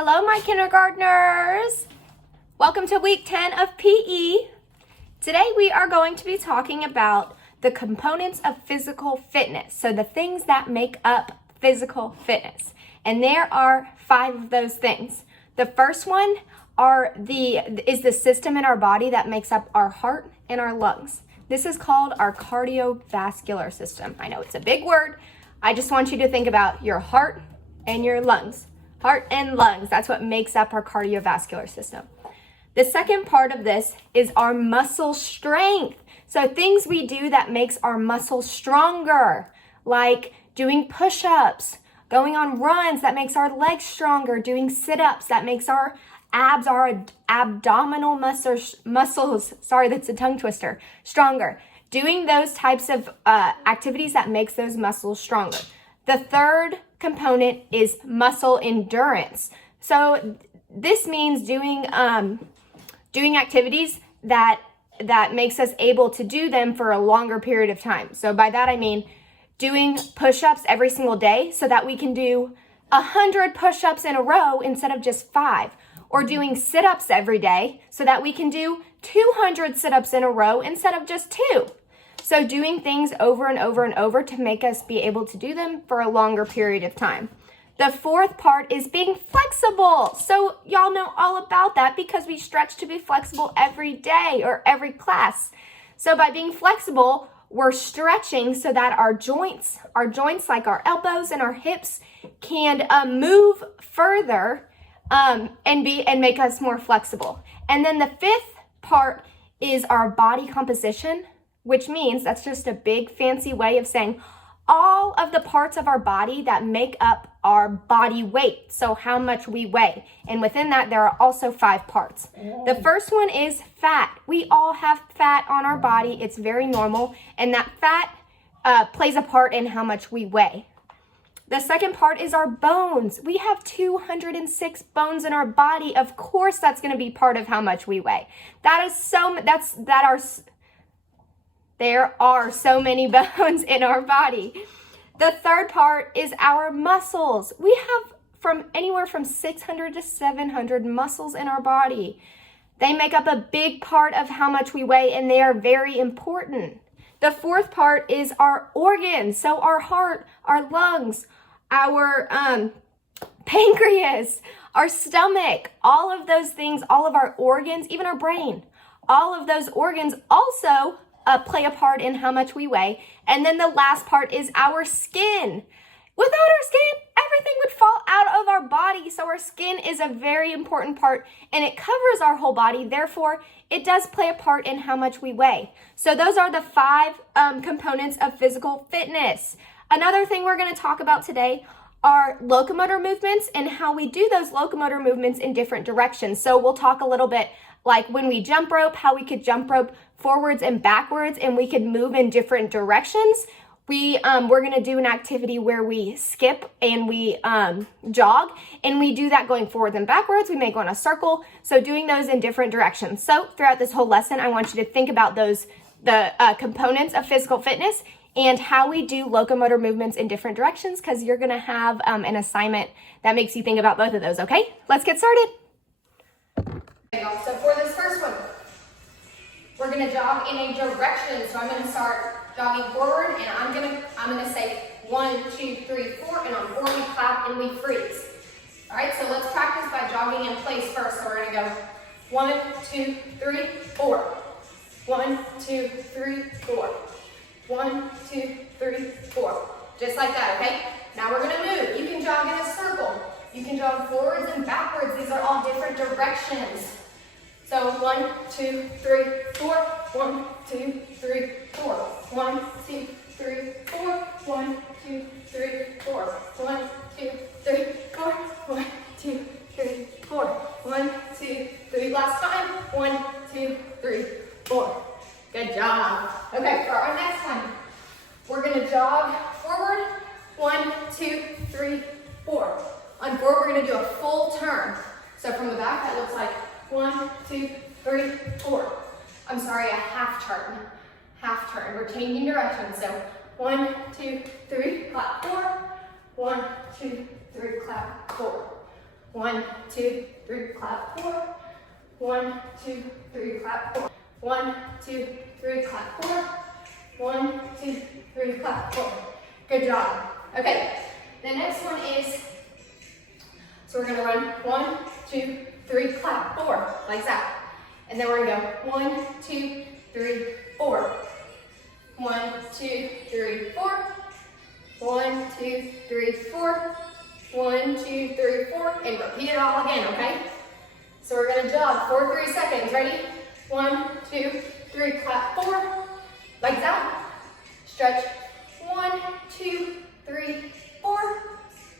Hello, my kindergartners. Welcome to week 10 of PE. Today we are going to be talking about the components of physical fitness. So the things that make up physical fitness. And there are 5 of those things. The first one is the system in our body that makes up our heart and our lungs. This is called our cardiovascular system. I know it's a big word. I just want you to think about your heart and your lungs. Heart and lungs, that's what makes up our cardiovascular system. The second part of this is our muscle strength. So things we do that makes our muscles stronger, like doing push-ups, going on runs, that makes our legs stronger, doing sit-ups, that makes our abs, our abdominal muscles, sorry, that's a tongue twister, stronger. Doing those types of activities that makes those muscles stronger. The third component is muscle endurance. So this means doing activities that makes us able to do them for a longer period of time. So by that I mean doing push-ups every single day so that we can do 100 push-ups in a row instead of just 5. Or doing sit-ups every day so that we can do 200 sit-ups in a row instead of just 2. So doing things over and over and over to make us be able to do them for a longer period of time. The fourth part is being flexible. So y'all know all about that because we stretch to be flexible every day or every class. So by being flexible, we're stretching so that our joints like our elbows and our hips can move further and make us more flexible. And then the fifth part is our body composition, which means that's just a big fancy way of saying all of the parts of our body that make up our body weight, so how much we weigh. And within that, there are also 5 parts. The first one is fat. We all have fat on our body. It's very normal, and that fat plays a part in how much we weigh. The second part is our bones. We have 206 bones in our body. Of course, that's going to be part of how much we weigh. There are so many bones in our body. The third part is our muscles. We have anywhere from 600 to 700 muscles in our body. They make up a big part of how much we weigh, and they are very important. The fourth part is our organs. So our heart, our lungs, our pancreas, our stomach, all of those things, all of our organs, even our brain, all of those organs also play a part in how much we weigh. And then the last part is our skin. Without our skin, everything would fall out of our body. So our skin is a very important part and it covers our whole body. Therefore, it does play a part in how much we weigh. So those are the 5 components of physical fitness. Another thing we're going to talk about today are locomotor movements and how we do those locomotor movements in different directions. So we'll talk a little bit like when we jump rope, how we could jump rope forwards and backwards and we could move in different directions. We're going to do an activity where we skip and we jog, and we do that going forwards and backwards. We may go in a circle, so doing those in different directions. So throughout this whole lesson, I want you to think about the components of physical fitness and how we do locomotor movements in different directions, because you're going to have an assignment that makes you think about both of those, okay? Let's get started. So for this first one, we're going to jog in a direction. So I'm going to start jogging forward, and I'm going to say 1, 2, 3, 4, and on 4 we clap and we freeze. All right, so let's practice by jogging in place first. So we're going to go 1, 2, 3, 4. 1, 2, 3, 4. 1, 2, 3, 4. Just like that, okay? Now we're going to move. You can jog in a circle. You can jog forwards and backwards. These are all different directions. So 1, 2, 3, 4. 1, 2, 3, 4. 1, 2, 3, 4. 1, 2, 3, 4. 1, 2, 3, 4. 1, 2, 3, 4. 1, 2, 3. Last time. 1, 2, 3, 4. Good job. Okay, for our next one, we're going to jog forward. 1, 2, 3, 4. On 4, we're going to do a full turn. So from the back, that looks like 1, 2, 3, 4. I'm sorry, a half turn. Half turn. We're changing direction. So 1, 2, 3, clap 4. 1, 2, 3, clap 4. 1, 2, 3, clap 4. 1, 2, 3, clap 4. 1, 2, 3, clap 4. 1, 2, 3, clap 4. Good job. Okay, the next one is, so we're gonna run 1, 2, 3, clap 4, like that. And then we're gonna go 1, 2, 3, 4. 1, 2, 3, 4. 1, 2, 3, 4. 1, 2, 3, 4. And repeat it all again, okay? So we're gonna jog for 3 seconds. Ready? 1, 2, 3, clap 4. Like that. Stretch. 1, 2, 3, 4.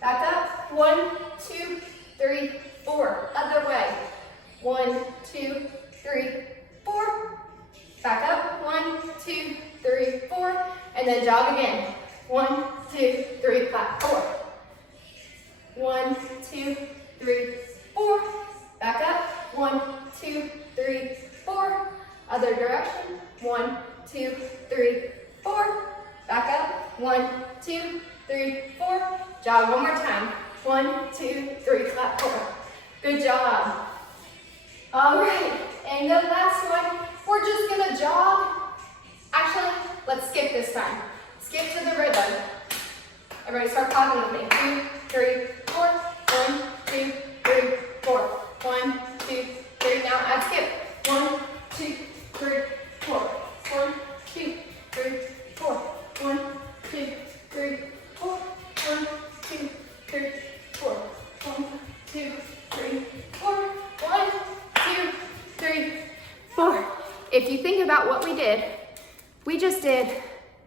Back up. 1, 2, 3, 4. Other way. 1, 2, 3, 4. Back up. 1, 2, 3, 4. And then jog again. 1, 2, 3, clap 4. 1, 2, 3, 4. Back up. 1, 2, 3, 4. Other direction. 1, 2, 3, 4. Back up. 1, 2, 3, 4. Jog one more time. 1, 2, 3, clap 4. Good job. All right, and the last one, we're just gonna jog. Actually, let's skip this time. Skip to the rhythm. Everybody start counting with me. 2, 3, 4. 1, 2, 3, 4. 1, 2, 3. Now add skip. 1, 2, 3, 4. 1, 2, 3, 4. 1, 2, 3, 4. 1, 2, 3, 4. 1, 2, 3, 4. 1, 2, 3, 4. If you think about what we just did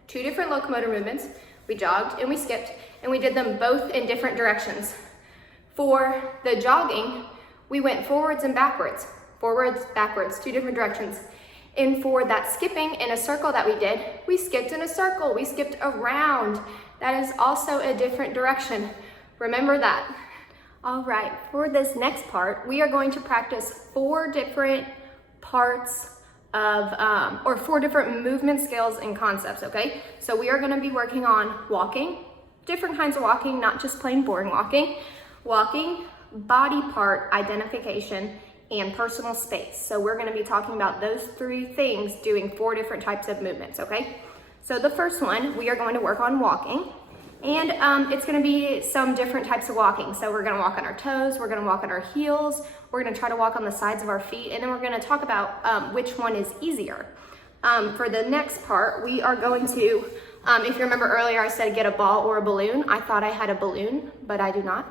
2 different locomotor movements. We jogged and we skipped, and we did them both in different directions. For the jogging, we went forwards and backwards, 2 different directions. And for that skipping in a circle that we did, we skipped in a circle, we skipped around. That is also a different direction. Remember that. All right, for this next part, we are going to practice 4 different parts of, or 4 different movement skills and concepts, okay? So we are gonna be working on walking, different kinds of walking, not just plain boring walking, body part identification, and personal space. So we're gonna be talking about those 3 things, doing 4 different types of movements, okay? So the first one, we are going to work on walking, and it's gonna be some different types of walking. So we're gonna walk on our toes, we're gonna walk on our heels, we're gonna try to walk on the sides of our feet, and then we're gonna talk about which one is easier. For the next part, we are going to, if you remember earlier, I said get a ball or a balloon. I thought I had a balloon, but I do not.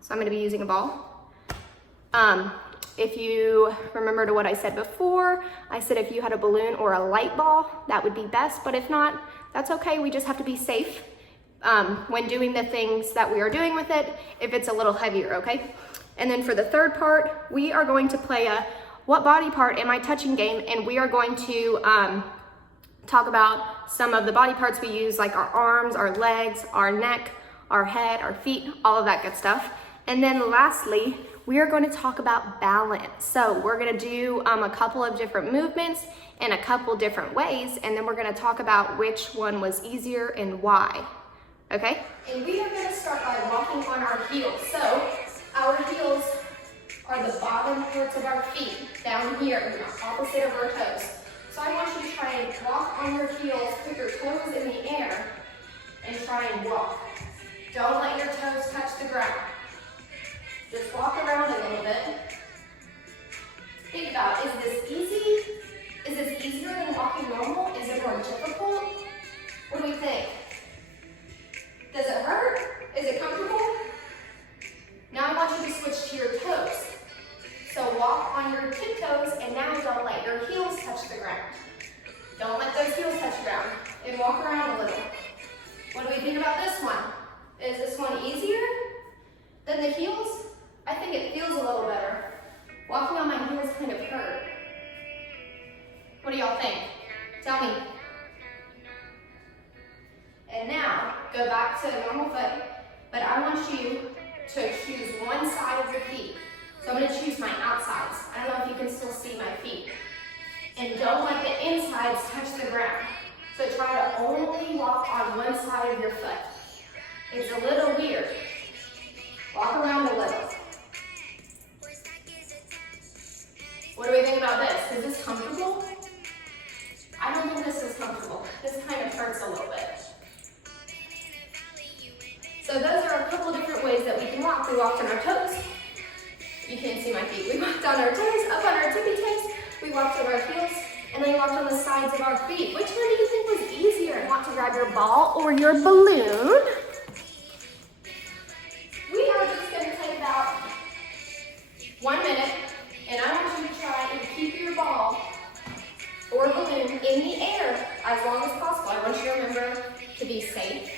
So I'm gonna be using a ball. If you remember to what I said before, I said if you had a balloon or a light ball, that would be best, but if not, that's okay. We just have to be safe when doing the things that we are doing with it, if it's a little heavier, okay? And then for the third part, we are going to play a what body part am I touching game, and we are going to talk about some of the body parts we use, like our arms, our legs, our neck, our head, our feet, all of that good stuff. And then lastly, we are going to talk about balance. So we're going to do a couple of different movements in a couple different ways, and then we're going to talk about which one was easier and why. Okay? And we are going to start by walking on our heels. So our heels are the bottom parts of our feet, down here, opposite of our toes. So I want you to try and walk on your heels, put your toes in the air, and try and walk. Don't let your toes touch the ground. Just walk around a little bit. Think about, is this easy? Is this easier than walking normal? Is it more difficult? What do we think? Does it hurt? Is it comfortable? Now I want you to switch to your toes. So walk on your tiptoes, and now don't let your heels touch the ground. Don't let those heels touch the ground. And walk around a little. What do we think about this one? Is this one easier than the heels? I think it feels a little better. Walking on my heels kind of hurt. What do y'all think? Tell me. And now, go back to normal foot, but I want you to choose one side of your feet. So I'm gonna choose my outsides. I don't know if you can still see my feet. And don't let the insides touch the ground. So try to only walk on one side of your foot. It's a little weird. Walk around a little. couple different ways that we can walk. We walked on our toes. You can't see my feet. We walked on our toes, up on our tippy toes. We walked on our heels, and then we walked on the sides of our feet. Which one do you think was easier? You want to grab your ball or your balloon. We are just going to take about 1 minute, and I want you to try and keep your ball or balloon in the air as long as possible. I want you to remember to be safe.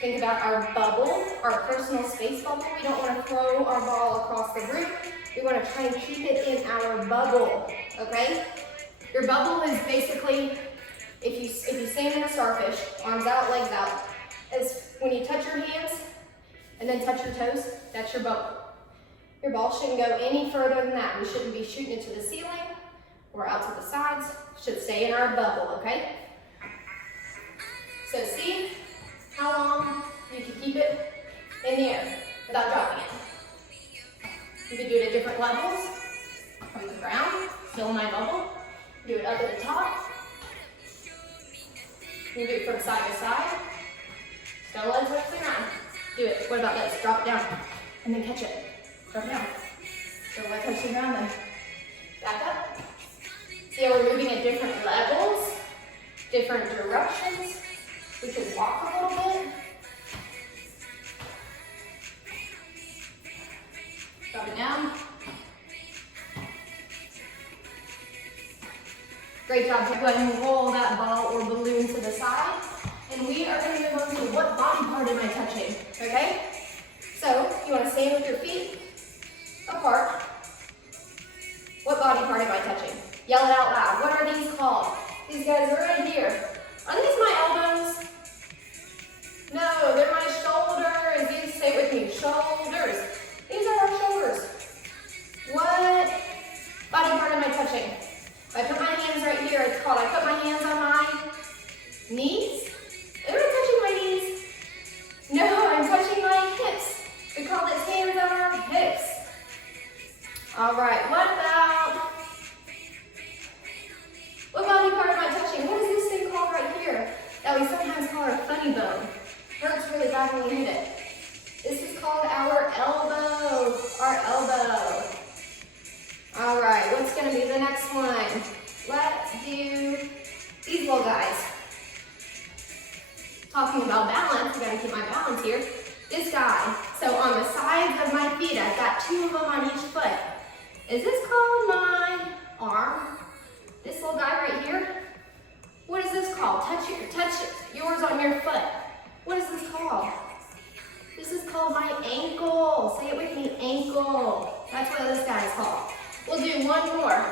Think about our bubble, our personal space bubble. We don't want to throw our ball across the room. We want to try and keep it in our bubble, okay? Your bubble is basically, if you stand in a starfish, arms out, legs out, is when you touch your hands and then touch your toes, that's your bubble. Your ball shouldn't go any further than that. We shouldn't be shooting it to the ceiling or out to the sides. It should stay in our bubble, okay? So see how long you can keep it in the air without dropping it. You can do it at different levels, from the ground, still in my bubble. Do it up at the top. You can do it from side to side. Don't let it touch the ground. Do it. What about this? Drop it down and then catch it. Drop it down. Don't let it touch the ground then. Back up. See how we're moving at different levels, different directions. We could walk a little bit. Drop it down. Great job. Go ahead and roll that ball or balloon to the side. And we are going to move on to what body part am I touching, okay? So you want to stand with your feet apart. What body part am I touching? Yell it out loud. What are these called? These guys are right here. Are these my elbows? No, they're my shoulders. You say it with me. Shoulders. These are our shoulders. What body part am I touching? If I put my hands right here, it's called, I put my hands on my knees. Am I touching my knees? No, I'm touching my hips. We call this hands on our hips. All right, what body part am I touching? What is this thing called right here that we sometimes call our funny bone? Hurts really bad when we hit it. This is called our elbow, All right, what's gonna be the next one? Let's do these little guys. Talking about balance, I gotta keep my balance here. This guy, so on the sides of my feet, I've got 2 of them on each foot. Is this called my arm? This little guy right here? What is this called? Touch yours on your foot. What is this called? This is called my ankle. Say it with me, ankle. That's what this guy is called. We'll do one more.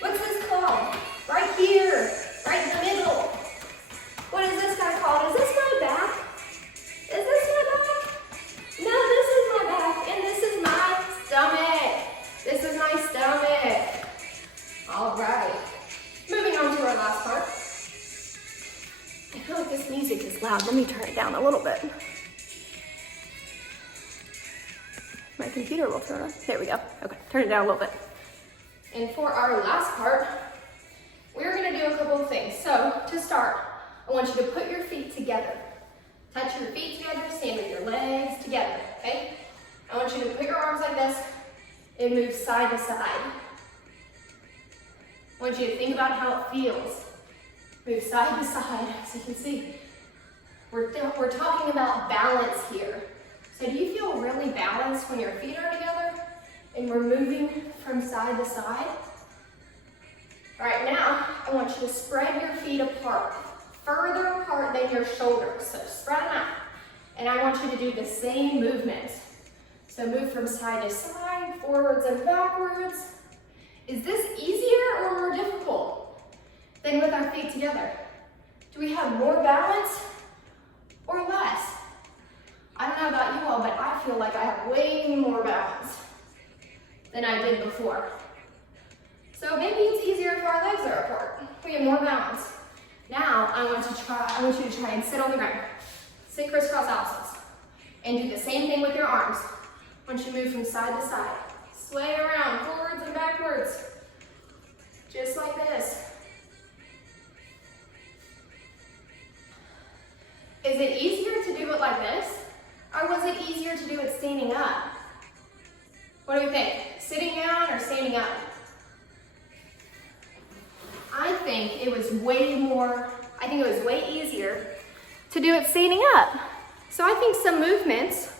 What's this called? Right here, right in the middle. What is this guy called? Is this my back? Is this my back? No, this is my back, and this is my stomach. This is my stomach. All right. Moving on to our last part. I feel like this music is loud. Let me turn it down a little bit. My computer will turn on. There we go. Okay, turn it down a little bit. And for our last part, we're gonna do a couple of things. So to start, I want you to put your feet together. Touch your feet together, stand with your legs together, okay? I want you to put your arms like this and move side to side. I want you to think about how it feels. Move side to side, as you can see. We're talking about balance here. So do you feel really balanced when your feet are together and we're moving from side to side? All right, now I want you to spread your feet apart, further apart than your shoulders. So spread them out. And I want you to do the same movement. So move from side to side, forwards and backwards. Is this easier or more difficult than with our feet together? Do we have more balance or less? I don't know about you all, but I feel like I have way more balance than I did before. So maybe it's easier if our legs are apart. We have more balance. Now I want you to try and sit on the ground. Sit crisscross applesauce. And do the same thing with your arms. I want you to move from side to side. Sway around, forwards and backwards. Just like this. Is it easier to do it like this? Or was it easier to do it standing up? What do you think? Sitting down or standing up? I think it was way easier to do it standing up. So I think some movements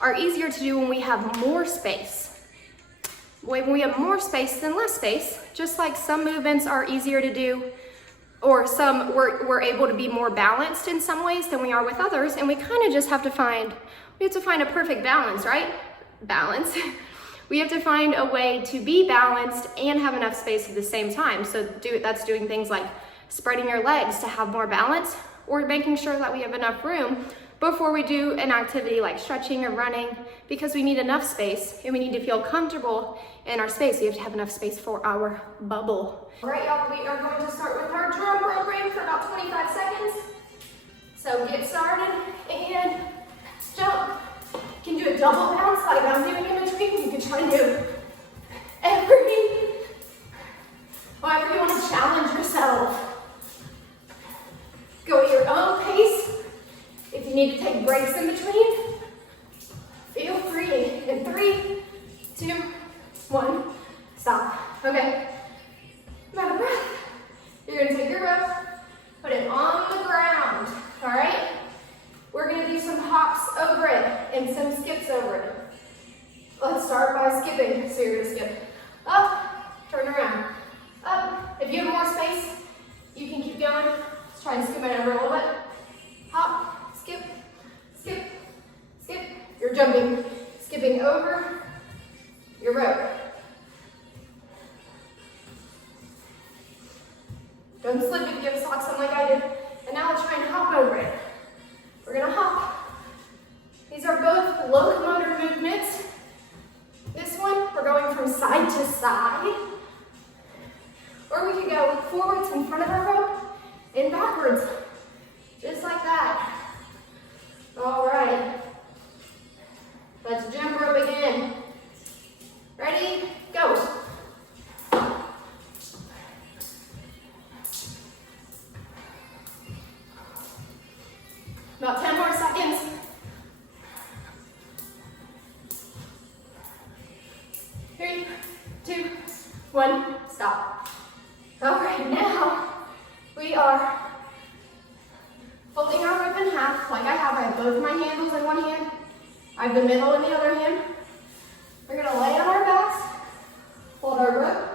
are easier to do when we have more space. When we have more space than less space, just like some movements are easier to do, or some we're able to be more balanced in some ways than we are with others, and we kind of just have to find a perfect balance, right? Balance. We have to find a way to be balanced and have enough space at the same time. So that's doing things like spreading your legs to have more balance, or making sure that we have enough room before we do an activity like stretching or running, because we need enough space and we need to feel comfortable in our space. We have to have enough space for our bubble. All right, y'all, we are going to start with our drum program for about 25 seconds. So get started and jump. You can do a double bounce like I'm doing in between. You can try to do however you want to challenge yourself. Go at your own pace. If you need to take breaks in between, feel free. In 3, 2, 1, stop. Okay, I'm out of breath. You're gonna take your rope, put it on the ground, all right? We're gonna do some hops over it and some skips over it. Let's start by skipping. So you're gonna skip up, turn around, up. If you have more space, you can keep going. Let's try to skip it over a little bit. Hop, skip, skip, skip. You're jumping, skipping over your rope. Don't slip if you have socks on like I did. And now let's try and hop over it. We're gonna hop. These are both locomotor movements. This one, we're going from side to side. Or we could go forwards in front of our rope and backwards, just like that. All right. Let's jump rope again. Ready? Go. About 10 more seconds. 3, 2, 1, stop. All right, now we are folding our rope in half like I have. I have both my handles in one hand. I have the middle in the other hand. We're gonna lay on our backs, hold our rope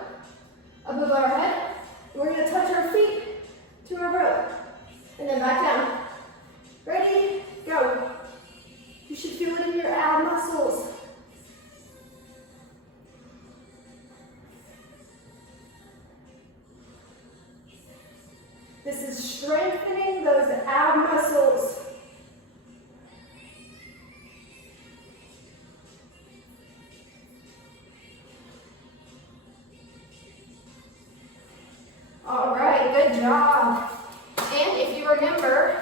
above our head, and we're gonna touch our feet to our rope, and then back down. Ready? Go. You should feel it in your ab muscles. This is strengthening those ab muscles. All right, good job. And if you remember,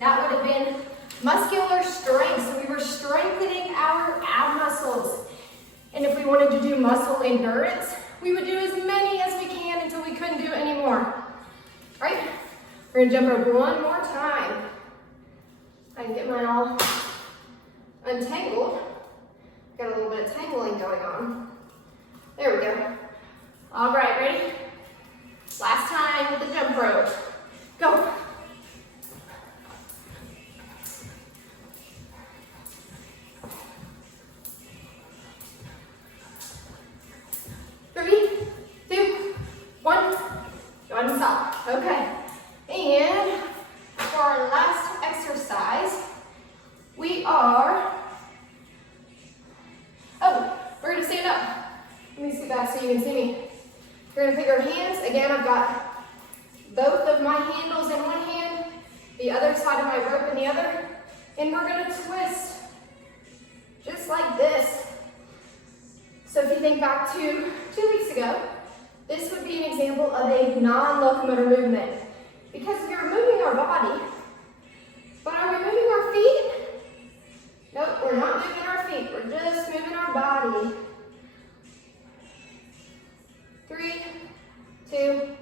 that would have been muscular strength. So we were strengthening our ab muscles. And if we wanted to do muscle endurance, we would do as many as we can until we couldn't do anymore. Right? We're gonna jump rope one more time. I can get mine all untangled. Got a little bit of tangling going on. There we go. All right, ready? Last time with the jump rope. Go. Okay, and for our last exercise, we're gonna stand up. Let me sit back so you can see me. You're gonna put your hands, again, I've got both of my handles in one hand, the other side of my rope in the other, and we're gonna twist, just like this. So if you think back to 2 weeks ago, this would be an example of a non-locomotor movement, because we're moving our body, but are we moving our feet? Nope, we're not moving our feet, we're just moving our body. 3, 2,